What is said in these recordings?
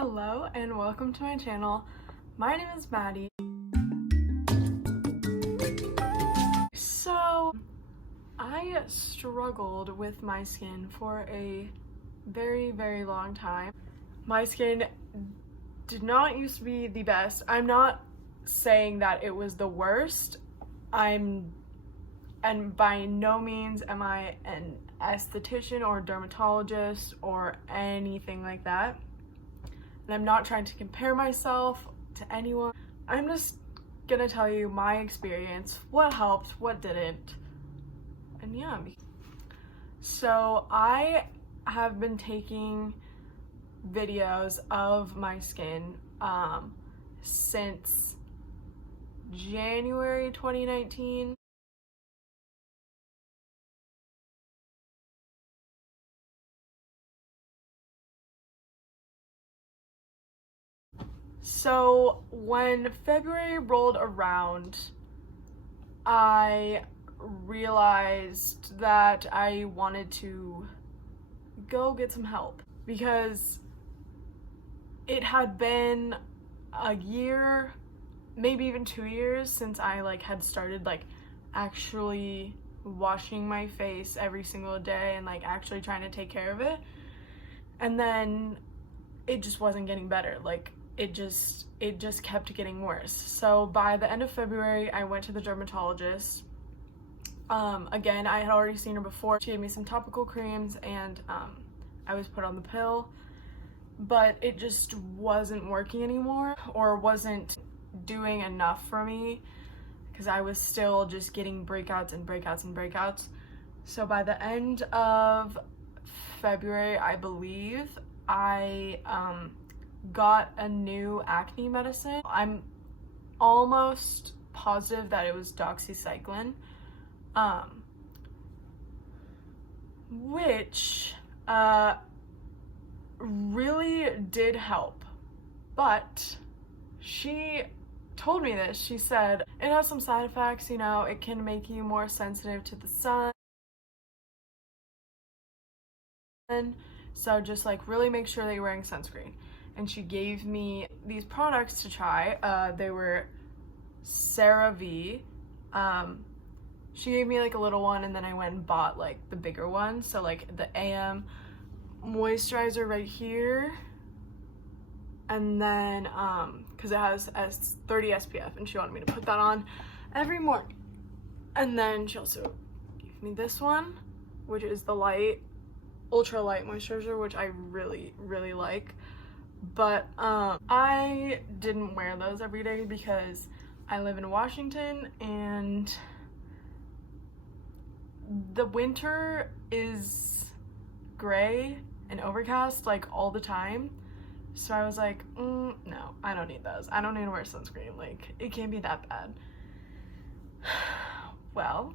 Hello and welcome to my channel. My name is Maddie. So, I struggled with my skin for a very long time. My skin did not used to be the best. I'm not saying that it was the worst. And by no means am I an esthetician or dermatologist or anything like that. And I'm not trying to compare myself to anyone. I'm just gonna tell you my experience, what helped, what didn't, and yeah. So I have been taking videos of my skin since January 2019. So when February rolled around, I realized that I wanted to go get some help because it had been a year, maybe even 2 years since I had started actually washing my face every single day and actually trying to take care of it. And then it just wasn't getting better. It just kept getting worse. So by the end of February, I went to the dermatologist. Again, I had already seen her before. She gave me some topical creams and I was put on the pill, but it just wasn't working anymore, or wasn't doing enough for me because I was still just getting breakouts and breakouts and breakouts. So by the end of February, I believe, I got a new acne medicine. I'm almost positive that it was doxycycline, which really did help. But she told me this. She said it has some side effects, it can make you more sensitive to the sun. So just really make sure that you're wearing sunscreen. And she gave me these products to try. They were CeraVe. She gave me a little one, and then I went and bought the bigger one. So the AM moisturizer right here. And then because it has 30 SPF, and she wanted me to put that on every morning. And then she also gave me this one, which is the ultra light moisturizer, which I really like. But I didn't wear those every day because I live in Washington and the winter is gray and overcast all the time. So I was like, no, I don't need those. I don't need to wear sunscreen. It can't be that bad. Well,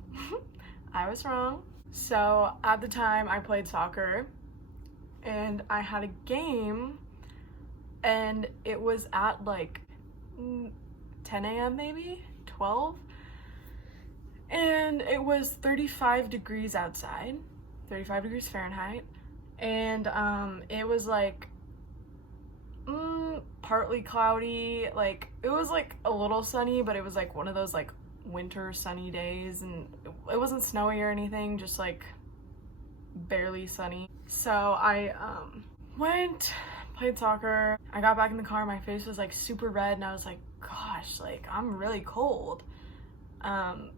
I was wrong. So at the time I played soccer and I had a game, and it was at 10 a.m. maybe 12, and it was 35 degrees outside, 35 degrees Fahrenheit, and it was partly cloudy. It was a little sunny, but it was one of those winter sunny days, and it wasn't snowy or anything, just barely sunny. So I played soccer. I got back in the car, my face was super red, and I was like, gosh, I'm really cold. And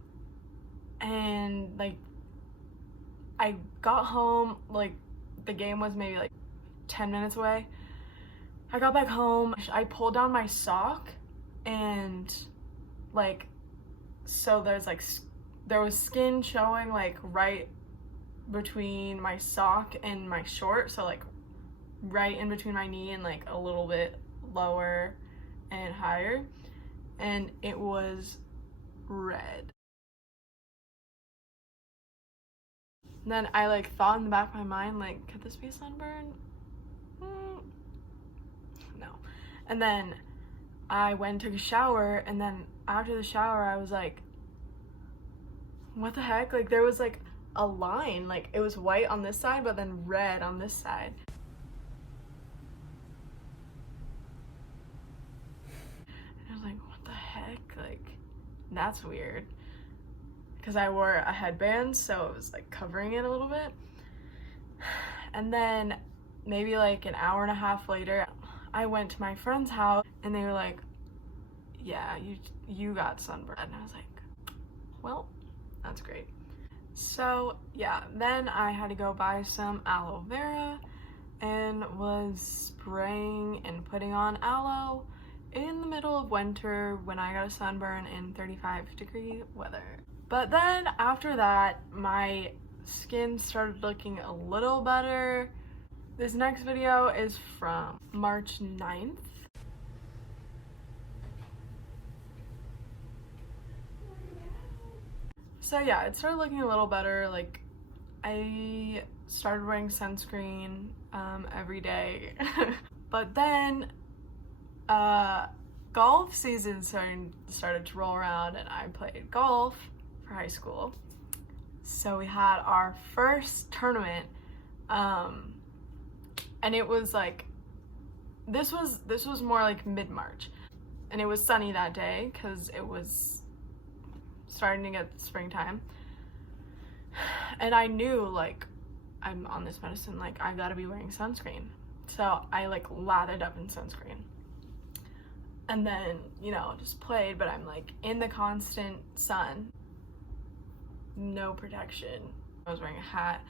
I got home, the game was maybe 10 minutes away. I got back home, I pulled down my sock, and so there was skin showing right between my sock and my short, so right in between my knee and a little bit lower and higher, and it was red. And then I thought in the back of my mind, could this be a sunburn? No. And then I went and took a shower, and then after the shower I was like, what the heck? There was a line, it was white on this side but then red on this side. that's weird. Because I wore a headband, so it was like covering it a little bit. And then maybe like an hour and a half later, I went to my friend's house and they were like, yeah, you got sunburned. And I was like, well, that's great. So yeah, then I had to go buy some aloe vera and was spraying and putting on aloe in the middle of winter when I got a sunburn in 35-degree weather. But then after that, my skin started looking a little better. This next video is from March 9th. So yeah, it started looking a little better. Like, I started wearing sunscreen every day. But then golf season started to roll around, and I played golf for high school. So we had our first tournament, and it was like, this was more like mid-March, and it was sunny that day because it was starting to get springtime. And I knew, like, I'm on this medicine, like, I gotta be wearing sunscreen. So I like lathered up in sunscreen. And then, you know, just played, but I'm like in the constant sun. No protection. I was wearing a hat.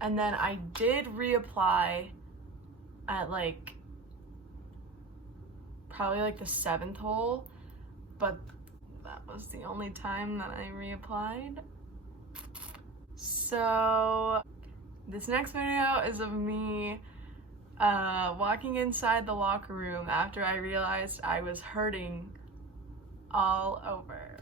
And then I did reapply at like probably like the 7th hole, but that was the only time that I reapplied. So this next video is of me walking inside the locker room after I realized I was hurting all over.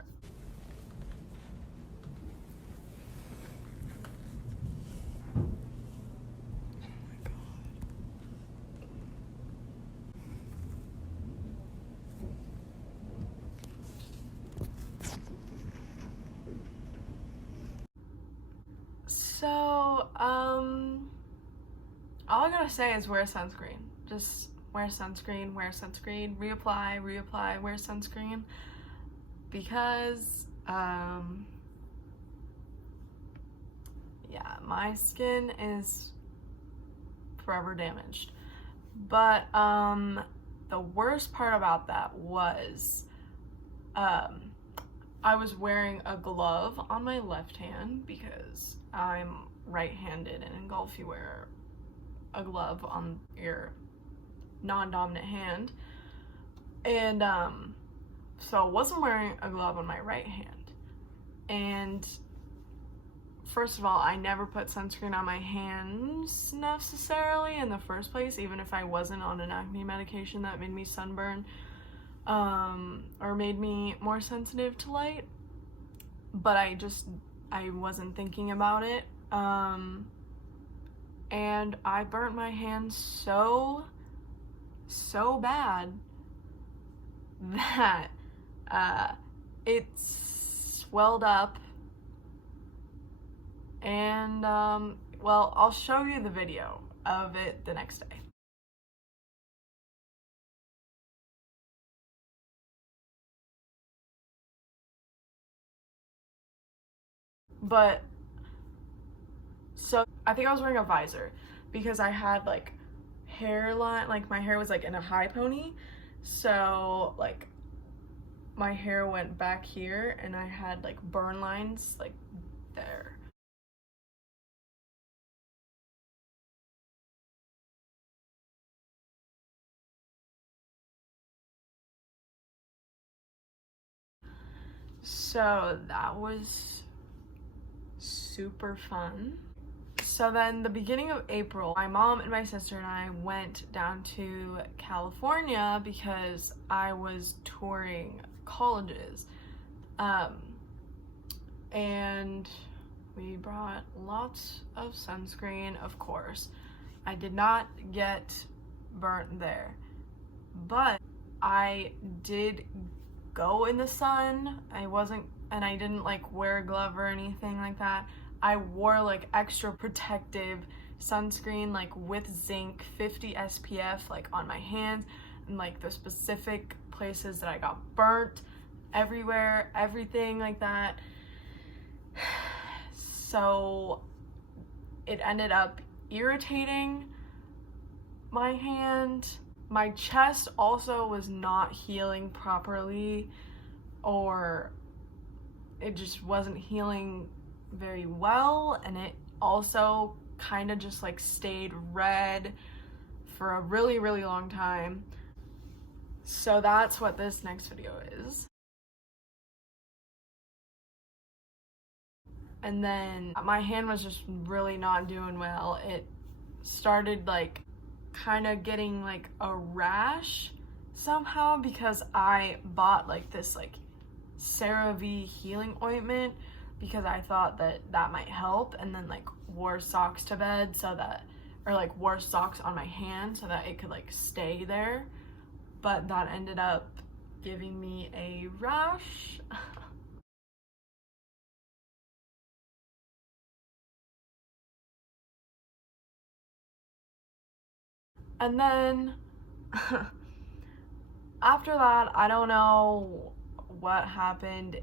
So, all I gotta say is wear sunscreen. Just wear sunscreen, reapply, wear sunscreen. Because, yeah, my skin is forever damaged. But, the worst part about that was, I was wearing a glove on my left hand because I'm right-handed, and in golf you wear a glove on your non-dominant hand. And so I wasn't wearing a glove on my right hand. And first of all, I never put sunscreen on my hands necessarily in the first place, even if I wasn't on an acne medication that made me sunburn or made me more sensitive to light. But I wasn't thinking about it. And I burnt my hands so bad that it swelled up. And well, I'll show you the video of it the next day. But so I think I was wearing a visor because I had like hairline, like my hair was like in a high pony, so like my hair went back here and I had like burn lines like there. So that was super fun. So then the beginning of April, my mom and my sister and I went down to California because I was touring colleges. And we brought lots of sunscreen, of course. I did not get burnt there, but I did go in the sun. I didn't like wear a glove or anything like that. I wore like extra protective sunscreen, like with zinc, 50 SPF, like on my hands and like the specific places that I got burnt. everywhere, everything like that. So it ended up irritating my hand. My chest also was not healing properly, or it just wasn't healing very well, and it also kind of just like stayed red for a really, really long time. So that's what this next video is. And then my hand was just really not doing well. It started like kind of getting like a rash somehow, because I bought like this like CeraVe healing ointment because I thought that that might help, and then like wore socks to bed so that, or like wore socks on my hand so that it could like stay there, but that ended up giving me a rash. And then after that, I don't know what happened.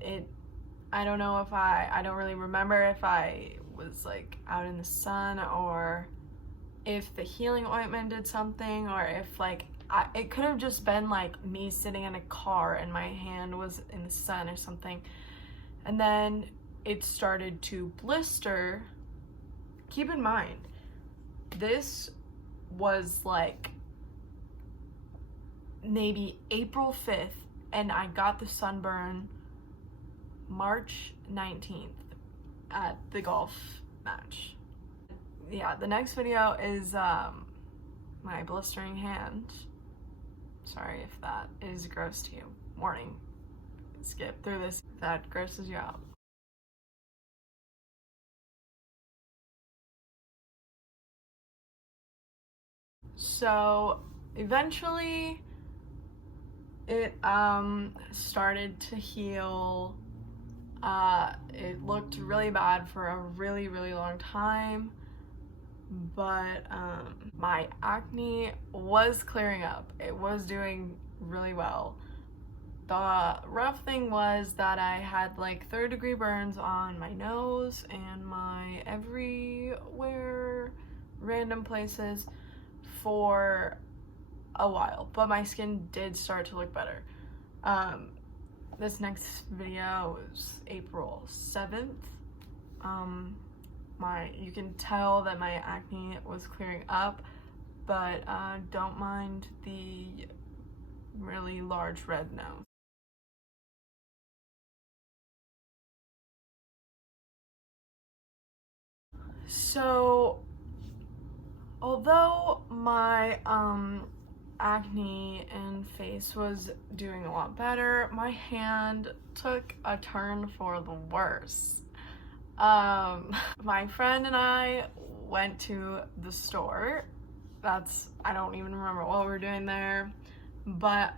I don't know if I don't really remember if I was like out in the sun, or if the healing ointment did something, or if like it could have just been like me sitting in a car and my hand was in the sun or something. And then it started to blister. Keep in mind, this was like maybe April 5th, and I got the sunburn March 19th at the golf match. Yeah, the next video is my blistering hand. Sorry if that is gross to you. Warning, skip through this if that grosses you out. So eventually it started to heal. It looked really bad for a really, really long time, but my acne was clearing up. It was doing really well. The rough thing was that I had like third-degree burns on my nose and my everywhere, random places, for a while, but my skin did start to look better. This next video was April 7th. You can tell that my acne was clearing up, but don't mind the really large red nose. So although my acne and face was doing a lot better, my hand took a turn for the worse. My friend and I went to the store. I don't even remember what we were doing there, but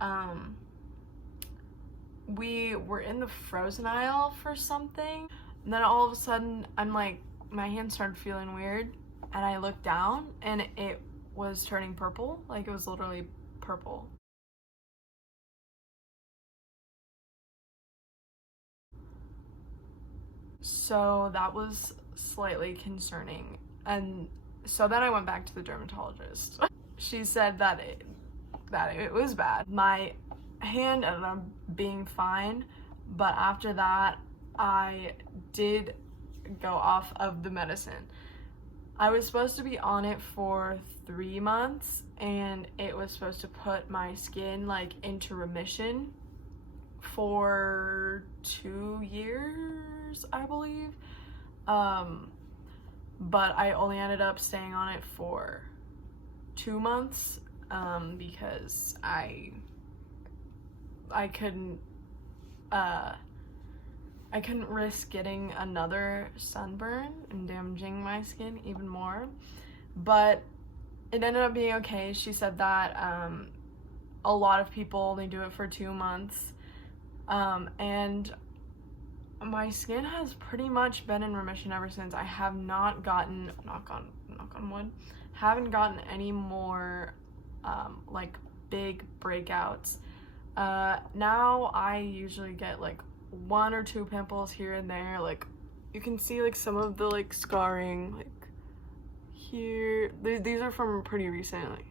we were in the frozen aisle for something, and then all of a sudden my hand started feeling weird, and I looked down and it was turning purple. Like, it was literally purple. So that was slightly concerning. And so then I went back to the dermatologist. She said that it was bad. My hand ended up being fine, but after that I did go off of the medicine. I was supposed to be on it for 3 months, and it was supposed to put my skin like into remission for 2 years, I believe. But I only ended up staying on it for 2 months because I couldn't risk getting another sunburn and damaging my skin even more. But it ended up being okay. She said that a lot of people only do it for 2 months, and my skin has pretty much been in remission ever since. I have not gotten, knock on wood, haven't gotten any more like big breakouts Now I usually get like 1 or 2 pimples here and there. Like you can see like some of the like scarring like here. These are from pretty recently.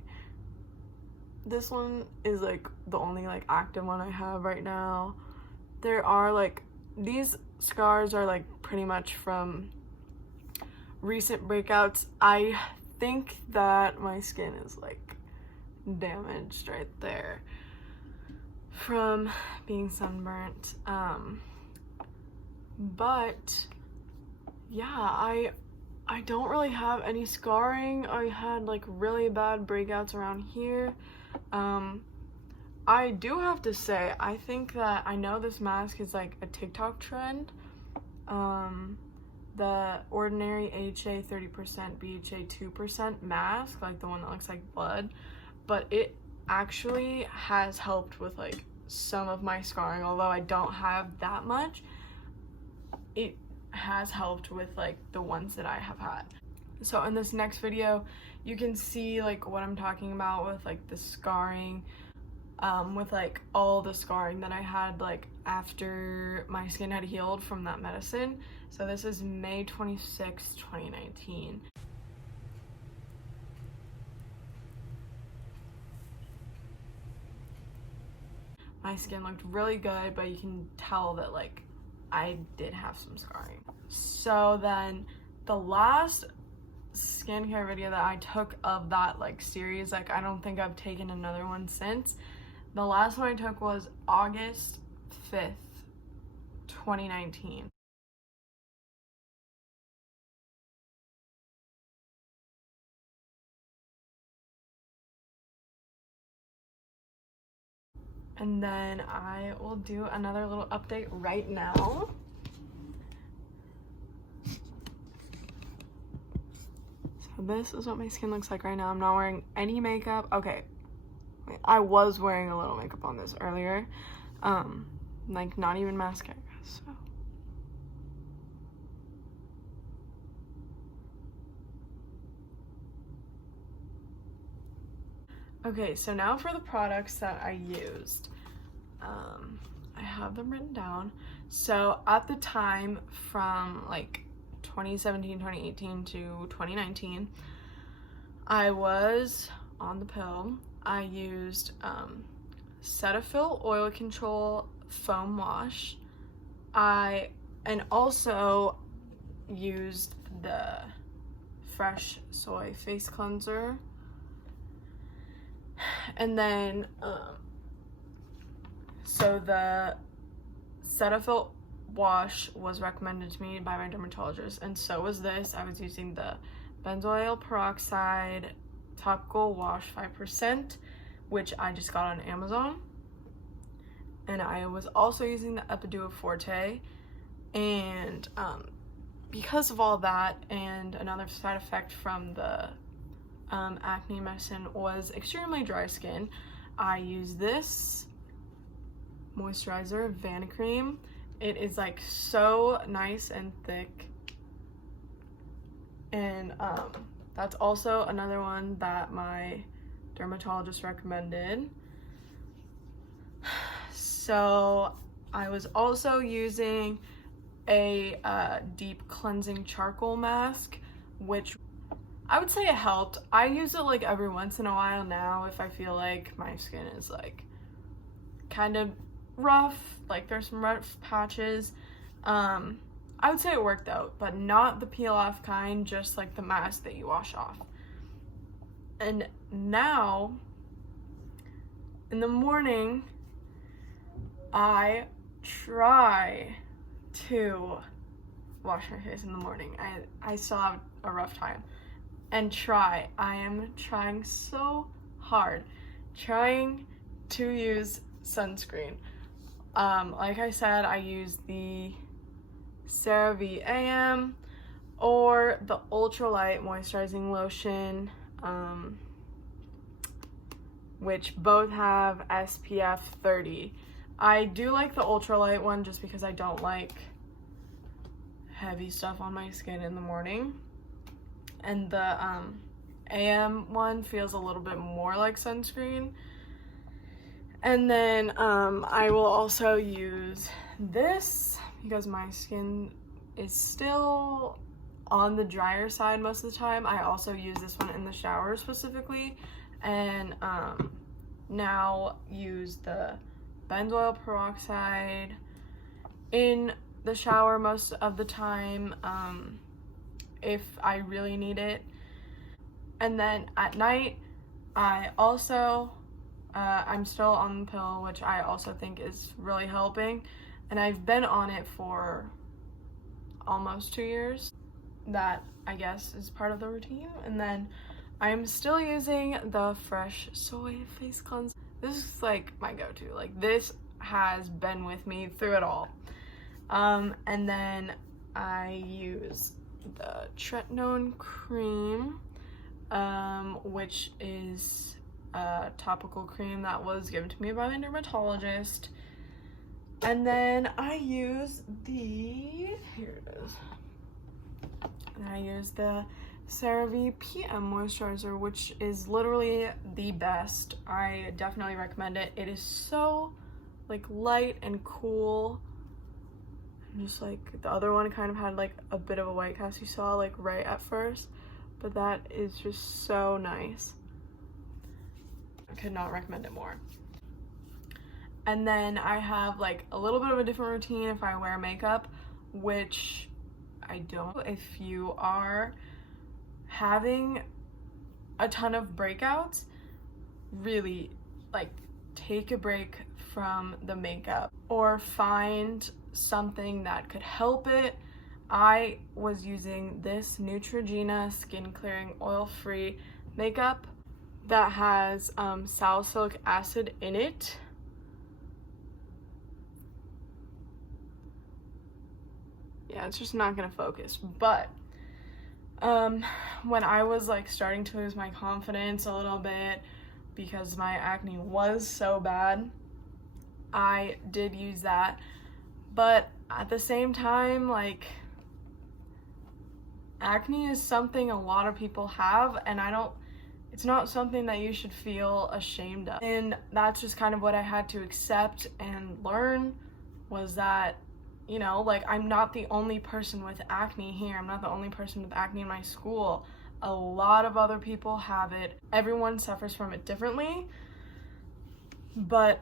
This one is like the only like active one I have right now. There are like, these scars are like pretty much from recent breakouts. I think that my skin is like damaged right there from being sunburnt. But yeah, I don't really have any scarring. I had like really bad breakouts around here. I do have to say, I think that, I know this mask is like a TikTok trend. The ordinary AHA 30% BHA 2% mask, like the one that looks like blood, but it actually has helped with like some of my scarring. Although I don't have that much, it has helped with like the ones that I have had. So in this next video you can see like what I'm talking about with like the scarring, with like all the scarring that I had like after my skin had healed from that medicine. So this is May 26, 2019. My skin looked really good, but you can tell that like I did have some scarring. So then the last skincare video that I took of that like series, like I don't think I've taken another one since. The last one I took was August 5th, 2019. And then I will do another little update right now. So this is what my skin looks like right now. I'm not wearing any makeup. Okay, I was wearing a little makeup on this earlier. Like not even mascara, so. Okay, so now for the products that I used. I have them written down. So at the time from like 2017, 2018 to 2019, I was on the pill. I used Cetaphil Oil Control Foam Wash. And also used the Fresh Soy Face Cleanser. And then, so the Cetaphil wash was recommended to me by my dermatologist, and so was this. I was using the benzoyl peroxide topical wash 5%, which I just got on Amazon. And I was also using the Epiduo Forte. And because of all that, and another side effect from the acne medicine was extremely dry skin, I use this moisturizer, Vanicream. It is like so nice and thick, and that's also another one that my dermatologist recommended. So I was also using a deep cleansing charcoal mask, which I would say it helped. I use it like every once in a while now if I feel like my skin is like kind of rough, like there's some rough patches. I would say it worked out, but not the peel off kind, just like the mask that you wash off. And now in the morning I try to wash my face in the morning. I still have a rough time. And I am trying so hard, trying to use sunscreen. Like I said, I use the CeraVe AM or the ultralight moisturizing lotion, which both have SPF 30. I do like the ultralight one just because I don't like heavy stuff on my skin in the morning. And the AM one feels a little bit more like sunscreen. And then I will also use this because my skin is still on the drier side most of the time. I also use this one in the shower specifically, and now use the benzoyl peroxide in the shower most of the time if I really need it. And then at night I also I'm still on the pill, which I also think is really helping, and I've been on it for almost 2 years. That, I guess, is part of the routine. And then I'm still using the Fresh Soy face cleanser. This is like my go-to. Like, this has been with me through it all. And then I use the tretinoin cream, which is a topical cream that was given to me by my dermatologist. And then I use here it is. And I use the CeraVe PM moisturizer, which is literally the best. I definitely recommend it. It is so like light and cool. And just like the other one kind of had like a bit of a white cast, you saw like right at first, but that is just so nice. I could not recommend it more. And then I have like a little bit of a different routine if I wear makeup, which I don't. If you are having a ton of breakouts, really like take a break from the makeup or find something that could help it. I was using this Neutrogena skin clearing oil-free makeup that has salicylic acid in it. Yeah, it's just not gonna focus. But when I was like starting to lose my confidence a little bit because my acne was so bad, I did use that. But at the same time, like, acne is something a lot of people have, and it's not something that you should feel ashamed of. And that's just kind of what I had to accept and learn, was that, you know, like, I'm not the only person with acne here. I'm not the only person with acne in my school. A lot of other people have it. Everyone suffers from it differently. But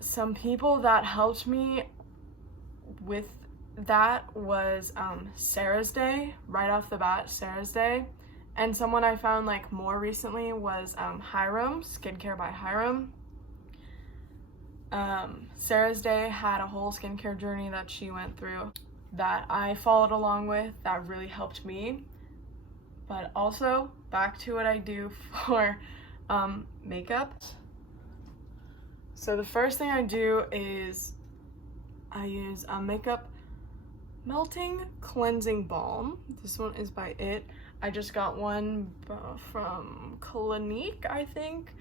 some people that helped me with that was Sarah's Day, right off the bat, Sarah's Day. And someone I found like more recently was Hiram, Skincare by Hiram. Sarah's Day had a whole skincare journey that she went through that I followed along with, that really helped me. But also, back to what I do for makeup. So the first thing I do is I use a makeup melting cleansing balm. This one is by It. I just got one from Clinique, I think,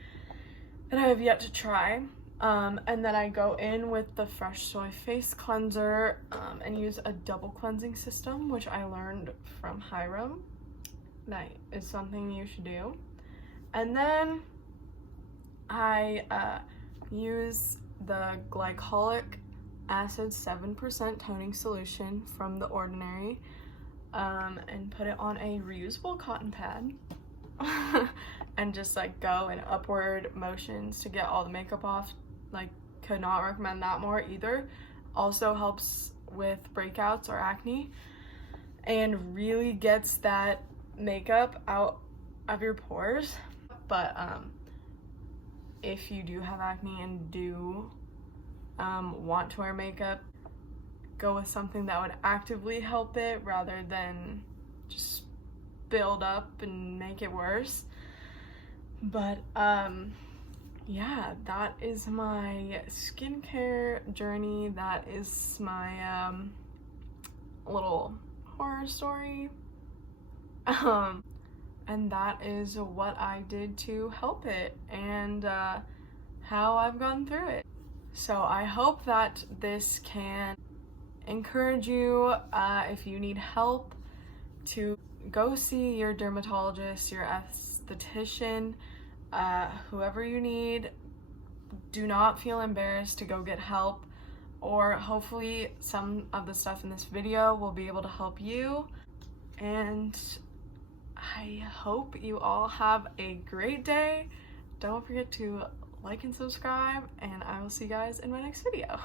that I have yet to try. And then I go in with the Fresh Soy face cleanser and use a double cleansing system, which I learned from Hiram. That is something you should do. And then I use the glycolic acid 7% toning solution from The Ordinary and put it on a reusable cotton pad and just like go in upward motions to get all the makeup off. Like, could not recommend that more either. Also helps with breakouts or acne and really gets that makeup out of your pores. But if you do have acne and do want to wear makeup, go with something that would actively help it rather than just build up and make it worse. But yeah, that is my skincare journey. That is my little horror story. And that is what I did to help it and how I've gone through it. So I hope that this can encourage you, if you need help, to go see your dermatologist, your esthetician, whoever you need. do not feel embarrassed to go get help, or hopefully some of the stuff in this video will be able to help you. And I hope you all have a great day. Don't forget to like and subscribe, and I will see you guys in my next video.